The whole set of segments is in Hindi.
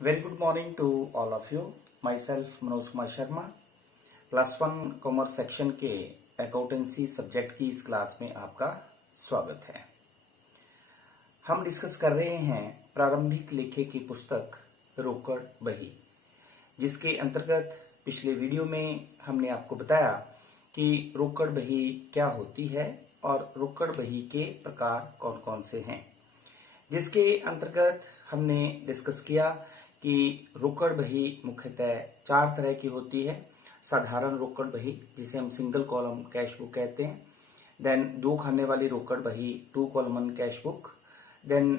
Very good morning to all of you. Myself Manoj Kumar Sharma, +1 commerce section के अकाउंटेंसी सब्जेक्ट की इस क्लास में आपका स्वागत है। हम डिस्कस कर रहे हैं प्रारंभिक लेखे की पुस्तक रोकड़ बही, जिसके अंतर्गत पिछले वीडियो में हमने आपको बताया कि रोकड़ बही क्या होती है और रोकड़ बही के प्रकार कौन कौन से हैं, जिसके अंतर्गत हमने डिस्कस किया कि रोकड़ बही मुख्यतः 4 तरह की होती है। साधारण रोकड़ बही, जिसे हम सिंगल कॉलम कैश बुक कहते हैं। देन 2 खाने वाली रोकड़ बही 2 column cash book. Then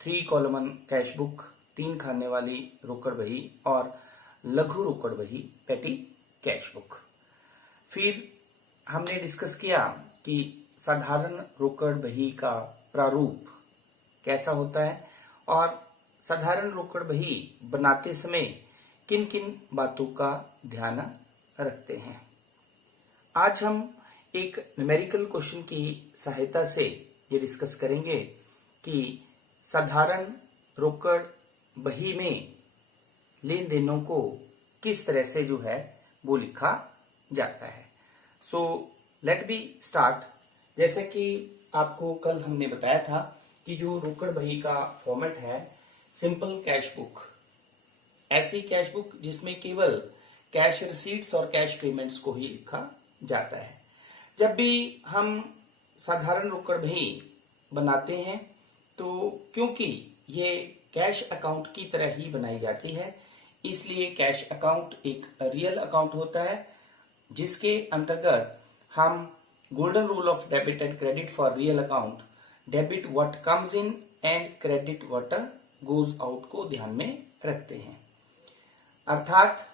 3 column cash book 3 खाने वाली रोकड़ बही, और लघु रोकड़ बही पेटी कैश बुक। फिर हमने डिस्कस किया कि साधारण रोकड़ बही का प्रारूप कैसा होता है और साधारण रोकड़ बही बनाते समय किन किन बातों का ध्यान रखते हैं। आज हम एक न्यूमेरिकल क्वेश्चन की सहायता से ये डिस्कस करेंगे कि साधारण रोकड़ बही में लेन देनों को किस तरह से जो है वो लिखा जाता है। So let be start. जैसे कि आपको कल हमने बताया था कि जो रोकड़ बही का फॉर्मेट है सिंपल कैश बुक, ऐसी कैश बुक जिसमें केवल कैश रिसीट्स और कैश पेमेंट्स को ही लिखा जाता है। जब भी हम साधारण रोकड़ बही बनाते हैं तो क्योंकि ये कैश अकाउंट की तरह ही बनाई जाती है, इसलिए कैश अकाउंट एक रियल अकाउंट होता है, जिसके अंतर्गत हम golden rule of debit and credit for real account, debit what comes in and credit what goes out को ध्यान में रखते हैं। अर्थात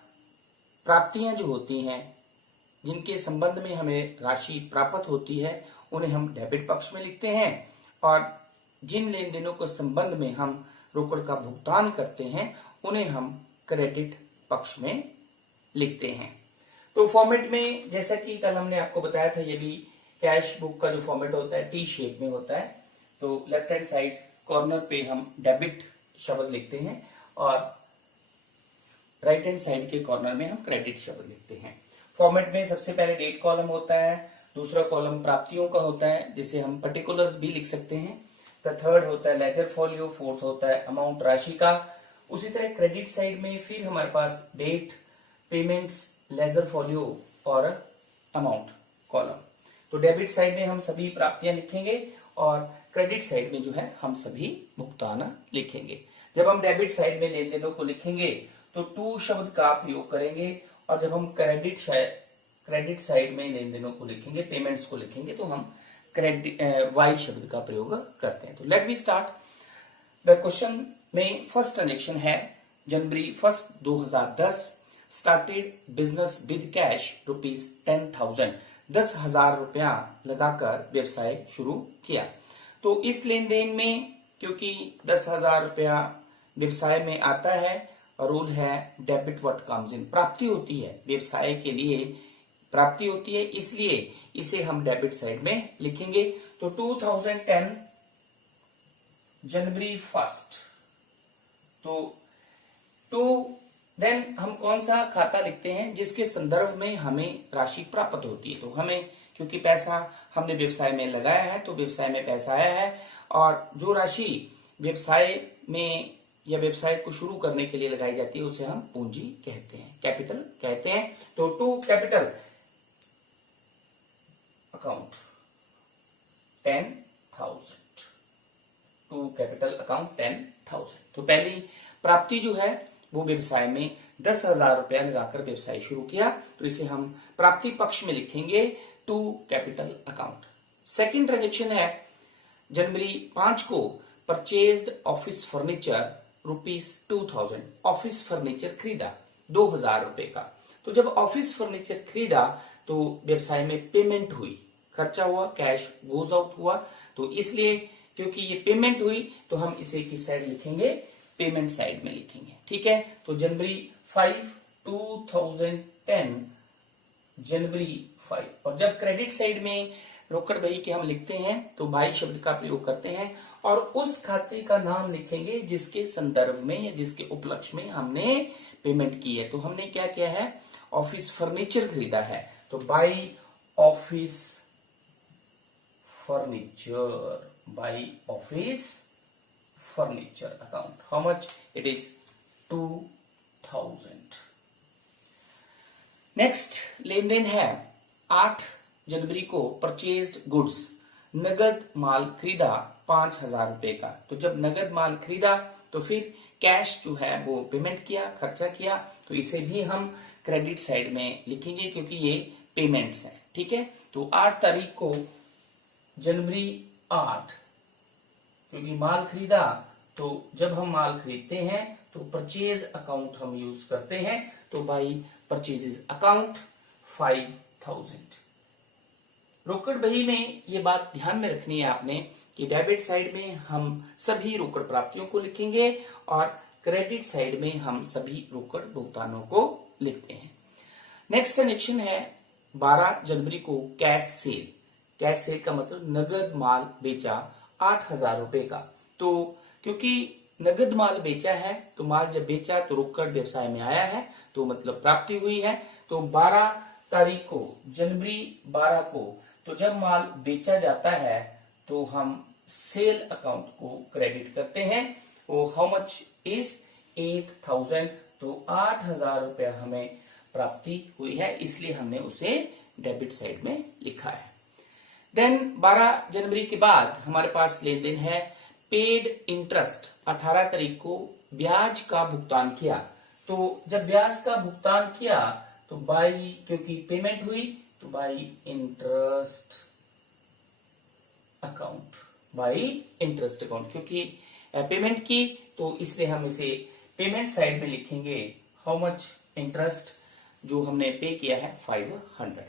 प्राप्तियां जो होती हैं, जिनके संबंध में हमें राशि प्राप्त होती है, उन्हें हम डेबिट पक्ष में लिखते हैं, और जिन लेन देनों के संबंध में हम रोकड़ का भुगतान करते हैं उन्हें हम क्रेडिट पक्ष में लिखते हैं। तो फॉर्मेट में जैसा कि कल हमने आपको बताया था, ये भी कैश बुक का जो फॉर्मेट होता है टी शेप में होता है। तो लेफ्ट हैंड साइड कॉर्नर पे हम डेबिट शब्द लिखते हैं और राइट हैंड साइड के कॉर्नर में हम क्रेडिट शब्द लिखते हैं। फॉर्मेट में सबसे पहले डेट कॉलम होता है, दूसरा कॉलम प्राप्तियों का होता है जिसे हम पर्टिकुलर्स भी लिख सकते हैं, थर्ड होता है लेजर फॉलियो, फोर्थ होता है अमाउंट राशि का। उसी तरह क्रेडिट साइड में फिर हमारे पास डेट, पेमेंट्स, लेजर फॉलियो और अमाउंट कॉलम। तो डेबिट साइड में हम सभी प्राप्तियां लिखेंगे और क्रेडिट साइड में जो है हम सभी भुगतान लिखेंगे। जब हम डेबिट साइड में लेन देनों को लिखेंगे तो टू शब्द का प्रयोग करेंगे, और जब हम क्रेडिट साइड में लेन देनों को लिखेंगे, पेमेंट्स को लिखेंगे, तो हम वाई शब्द का प्रयोग करते हैं। तो let be start. The question में फर्स्ट ट्रांजेक्शन है जनवरी 1, 2010 स्टार्टेड बिजनेस विद कैश ₹10,000। 10,000 रुपया लगाकर व्यवसाय शुरू किया। तो इस लेन देन में क्योंकि 10,000 रुपया व्यवसाय में आता है, रूल है डेबिट व्हाट कम्स इन, प्राप्ति होती है, व्यवसाय के लिए प्राप्ति होती है, इसलिए इसे हम डेबिट साइड में लिखेंगे। तो 2010 जनवरी 1, तो देन हम कौन सा खाता लिखते हैं जिसके संदर्भ में हमें राशि प्राप्त होती है। तो हमें क्योंकि पैसा हमने व्यवसाय में लगाया है, तो व्यवसाय में पैसा आया है, और जो राशि व्यवसाय में या व्यवसाय को शुरू करने के लिए लगाई जाती है उसे हम पूंजी कहते हैं, कैपिटल कहते हैं। तो to capital account 10,000, to capital account 10,000। तो पहली प्राप्ति जो है वो व्यवसाय में 10,000 रुपया लगाकर व्यवसाय शुरू किया, तो इसे हम प्राप्ति पक्ष में लिखेंगे to capital account. Second transaction है जनवरी 5 को purchased office furniture ₹2,000। Office furniture खरीदा 2,000 रुपए का। तो जब ऑफिस फर्नीचर खरीदा तो व्यवसाय में पेमेंट हुई, खर्चा हुआ, कैश गोज आउट हुआ, तो इसलिए क्योंकि ये पेमेंट हुई तो हम इसे किस साइड लिखेंगे, पेमेंट साइड में लिखेंगे। ठीक है। तो जनवरी 5, 2010 जनवरी 5। और जब क्रेडिट साइड में रोकड़ बही के हम लिखते हैं तो बाई शब्द का प्रयोग करते हैं, और उस खाते का नाम लिखेंगे जिसके संदर्भ में या जिसके उपलक्ष्य में हमने पेमेंट की है। तो हमने क्या किया है, ऑफिस फर्नीचर खरीदा है, तो by office furniture, by office furniture account, how much, it is 2000। Next लेन देन है 8 जनवरी को परचेज्ड गुड्स, नगद माल खरीदा 5000 रुपए का। तो जब नगद माल खरीदा तो फिर कैश जो है वो पेमेंट किया, खर्चा किया, तो इसे भी हम क्रेडिट साइड में लिखेंगे क्योंकि ये पेमेंट्स हैं। ठीक है, तो 8 तारीख को जनवरी 8, क्योंकि माल खरीदा, तो जब हम माल खरीदते हैं तो परचेज अकाउंट हम यूज करते हैं, तो बाई परचेजेस अकाउंट 5000। रोकड़ बही में ये बात ध्यान में रखनी है आपने कि डेबिट साइड में हम सभी रोकड़ प्राप्तियों को लिखेंगे और क्रेडिट साइड में हम सभी रोकड़ भुगतानों को लिखते हैं। नेक्स्ट ट्रांजेक्शन है 12 जनवरी को कैश सेल। कैश सेल का मतलब नगद माल बेचा 8000 रुपए का। तो क्योंकि नगद माल बेचा है तो माल जब बेचा तो रोकड़ व्यवसाय में आया है, तो मतलब प्राप्ति हुई है। तो 12 तारीख को, जनवरी 12 को, तो जब माल बेचा जाता है तो हम सेल अकाउंट को क्रेडिट करते हैं। वो हाउ मच इज 8000, तो 8000 रुपया हमें प्राप्ति हुई है, इसलिए हमने उसे डेबिट साइड में लिखा है। देन 12 जनवरी के बाद हमारे पास लेन देन है पेड इंटरेस्ट। 18 तारीख को ब्याज का भुगतान किया। तो जब ब्याज का भुगतान किया तो बाई, क्योंकि पेमेंट हुई, तो by interest account, by interest account, क्योंकि पेमेंट की तो इसलिए हम इसे पेमेंट साइड में लिखेंगे। हाउ मच इंटरेस्ट जो हमने पे किया है 500।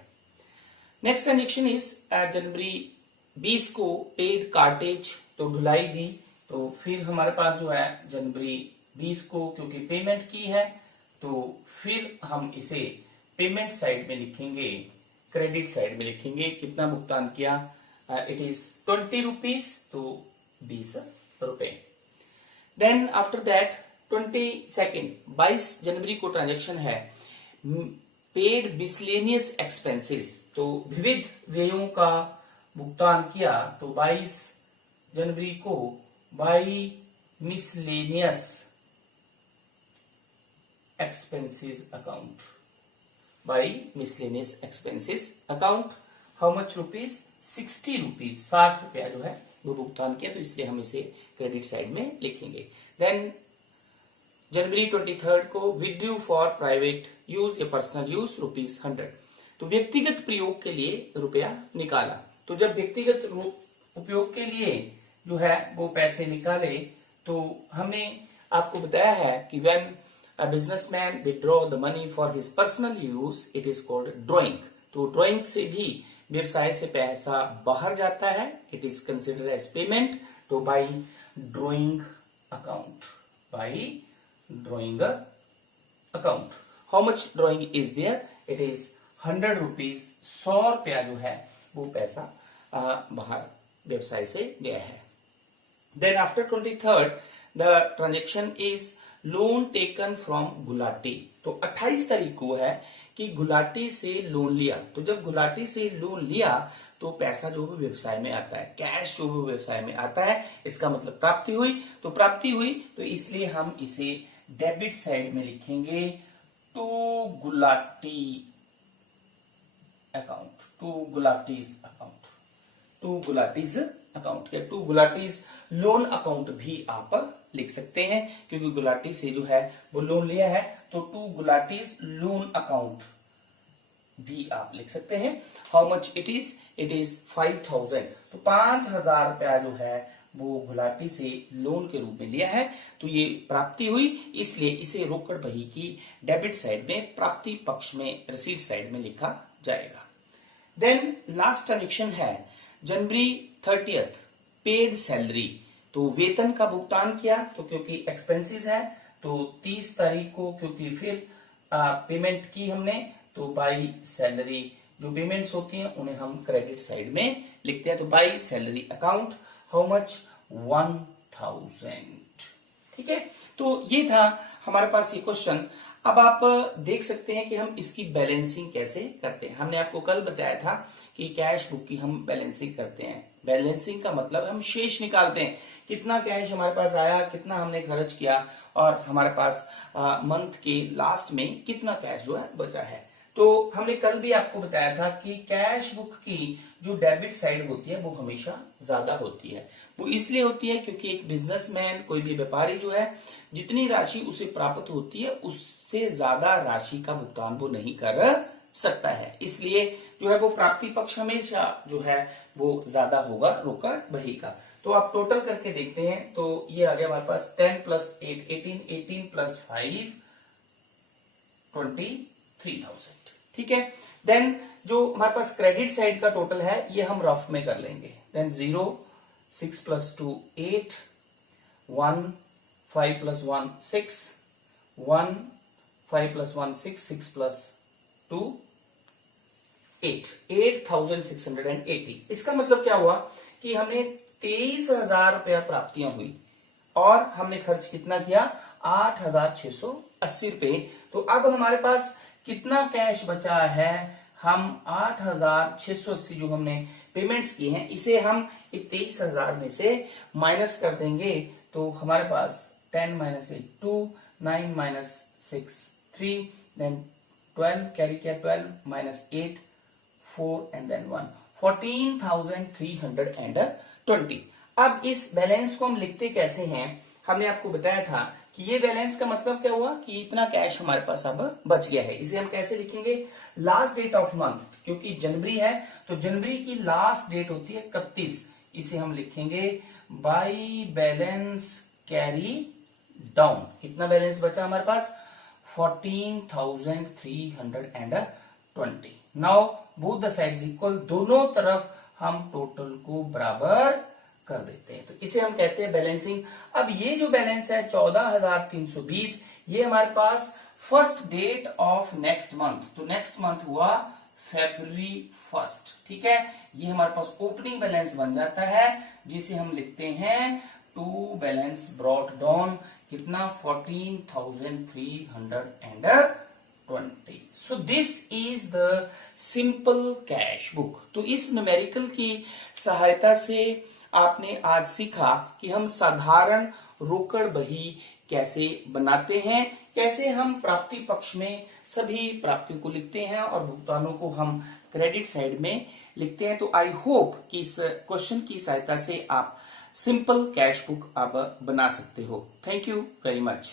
नेक्स्ट ट्रांजेक्शन इज जनवरी 20 को पेड कार्टेज, तो ढुलाई दी। तो फिर हमारे पास जो है जनवरी 20 को क्योंकि पेमेंट की है, तो फिर हम इसे पेमेंट साइड में लिखेंगे, क्रेडिट साइड में लिखेंगे। कितना भुगतान किया, इट इज 20 रुपीज, तो 20 रुपए। देन आफ्टर दैट 22 जनवरी को ट्रांजेक्शन है पेड मिसलेनियस एक्सपेंसेस, तो विविध व्ययों का भुगतान किया। तो 22 जनवरी को by miscellaneous expenses account, by miscellaneous expenses account, how much rupees 60 rupees, 60 रुपया जो है वो भुगतान किया, तो इसलिए हम इसे क्रेडिट साइड में लिखेंगे। देन जनवरी 23 को विड्रू फॉर प्राइवेट यूज या पर्सनल यूज ₹100, तो व्यक्तिगत प्रयोग के लिए रुपया निकाला। तो जब व्यक्तिगत उपयोग के लिए जो है वो पैसे निकाले, तो हमने आपको बताया है कि when a businessman withdraw the money for his personal use it is called drawing. तो ड्रॉइंग से भी व्यवसाय से पैसा बाहर जाता है, it is considered as payment, तो by drawing account, by drawing account. How much drawing is there, it is 100 rupees, 100 रुपया जो है वो पैसा बाहर व्यवसाय से गया है। Then after 23rd the transaction is loan taken from Gulati. तो 28 तारीख को है कि गुलाटी से लोन लिया। तो जब गुलाटी से लोन लिया तो पैसा जो भी व्यवसाय में आता है, कैश जो भी व्यवसाय में आता है, इसका मतलब प्राप्ति हुई। तो प्राप्ति हुई तो इसलिए हम इसे डेबिट साइड में लिखेंगे, to Gulati account, to Gulati's account, to Gulati's account या टू गुलाटीज लोन अकाउंट भी आप लिख सकते हैं, क्योंकि गुलाटी से जो है वो लोन लिया है, तो टू गुलाटीज लोन अकाउंट भी आप लिख सकते हैं। हाउ मच इट इज 5000, तो 5000 रुपया जो है वो गुलाटी से लोन के रूप में लिया है, तो ये प्राप्ति हुई, इसलिए इसे रोकड़ बही की डेबिट साइड में, प्राप्ति पक्ष में, रिसीट साइड में लिखा जाएगा। देन लास्ट ट्रांजेक्शन है जनवरी 30th पेड सैलरी। तो वेतन का भुगतान किया, तो क्योंकि एक्सपेंसेस है तो 30 तारीख को क्योंकि फिर पेमेंट की हमने, तो बाई सैलरी, जो पेमेंट्स होती हैं उन्हें हम क्रेडिट साइड में लिखते हैं, तो by salary account, how much 1000। ठीक है, तो ये था हमारे पास ये क्वेश्चन। अब आप देख सकते हैं कि हम इसकी बैलेंसिंग कैसे करते हैं। हमने आपको कल बताया था कि कैश बुक की हम बैलेंसिंग करते हैं। बैलेंसिंग का मतलब हम शेष निकालते हैं, कितना कैश हमारे पास आया, कितना हमने खर्च किया और हमारे पास मंथ के लास्ट में कितना कैश जो है बचा है। तो हमने कल भी आपको बताया था कि कैश बुक की जो डेबिट साइड होती है वो हमेशा ज्यादा होती है। वो इसलिए होती है क्योंकि एक बिजनेसमैन, कोई भी व्यापारी जो है, जितनी राशि उसे प्राप्त होती है उससे ज्यादा राशि का भुगतान वो नहीं कर सकता है। इसलिए जो है वो प्राप्ति पक्ष हमेशा जो है वो ज्यादा होगा रोकड़ बही का। तो आप टोटल करके देखते हैं तो ये आ गया हमारे पास 10 प्लस 8 18, 18 प्लस 5 23,000। ठीक है, देन जो हमारे पास क्रेडिट साइड का टोटल है ये हम रफ में कर लेंगे। Then 0, 6 plus 2 8, 1, 5 plus 1 6, 1, 5 plus 1 6, 6 plus 2 8, 8,680। इसका मतलब क्या हुआ कि हमने 23,000 रुपया प्राप्तियां हुई और हमने खर्च कितना किया, 8,680 रुपए। तो अब हमारे पास कितना कैश बचा है, हम 8,680 जो हमने पेमेंट्स किए हैं इसे हम 23,000 में से माइनस कर देंगे। तो हमारे पास 10 माइनस 8 2, 9 माइनस 6 3, देन 12 कैरी किया, 12 माइनस 8 4 एंड देन 1, 14,320। अब इस बैलेंस को हम लिखते कैसे हैं, हमने आपको बताया था कि ये बैलेंस का मतलब क्या हुआ कि इतना कैश हमारे पास अब बच गया है। इसे हम कैसे लिखेंगे, लास्ट डेट ऑफ मंथ, क्योंकि जनवरी है तो जनवरी की लास्ट डेट होती है 31। इसे हम लिखेंगे बाई बैलेंस कैरी डाउन। कितना बैलेंस बचा हमारे पास, 14,320। Now both the sides equal, दोनों तरफ हम टोटल को बराबर कर देते हैं, तो इसे हम कहते हैं बैलेंसिंग। अब ये जो बैलेंस है 14,320, ये हमारे पास first date of next month, तो नेक्स्ट मंथ हुआ February 1st। ठीक है, ये हमारे पास ओपनिंग बैलेंस बन जाता है जिसे हम लिखते हैं टू बैलेंस ब्रॉट डाउन, कितना, 14,320। So this is the simple cash book. तो इस न्यूमेरिकल की सहायता से आपने आज सीखा कि हम साधारण रोकड़ बही कैसे बनाते हैं, कैसे हम प्राप्ति पक्ष में सभी प्राप्तियों को लिखते हैं और भुगतानों को हम क्रेडिट साइड में लिखते हैं। तो आई होप कि इस क्वेश्चन की सहायता से आप सिंपल कैश बुक अब बना सकते हो। Thank you very much.